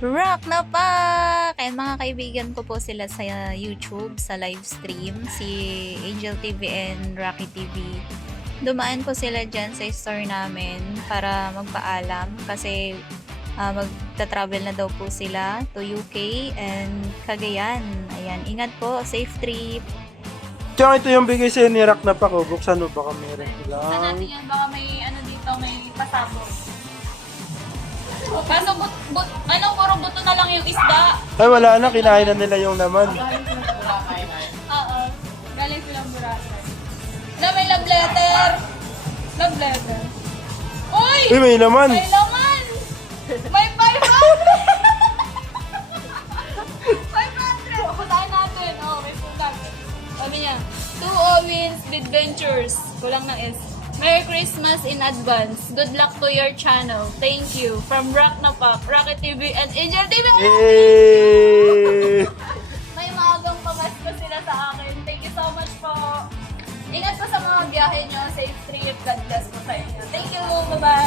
Rock na pa! Kaya mga kaibigan ko po sila sa YouTube, sa live stream, si Angel TV and Rocky TV. Dumaan po sila dyan sa store namin para magpaalam kasi magta-travel na daw po sila to UK and Cagayan. Ayan, ingat po, safe trip. Tsaka ito yung bigay sa'yo ni Rock na pa ko. Buksan mo baka meron Saan lang. natin yan? Baka may ano dito, may pasabog. Kaso puro buto na lang yung isda. Ay, wala na. Kinain na nila yung laman. Oo. Galing silang Boracay. Na may love letter. Love letter. Uy! Uy, may laman. May laman! May 500! 500! Putahin natin. Oo, may pukat. Sabi niya, to Owens Adventures. Kulang ng S. Merry Christmas in advance. Good luck to your channel. Thank you. From Rock na Pop, Rocket TV, and Angel TV. Yay! May maagang pamasko sila sa akin. Thank you so much po. Ingat po sa mga biyahe nyo. Safe trip. God bless po sa inyo. Thank you. Bye-bye.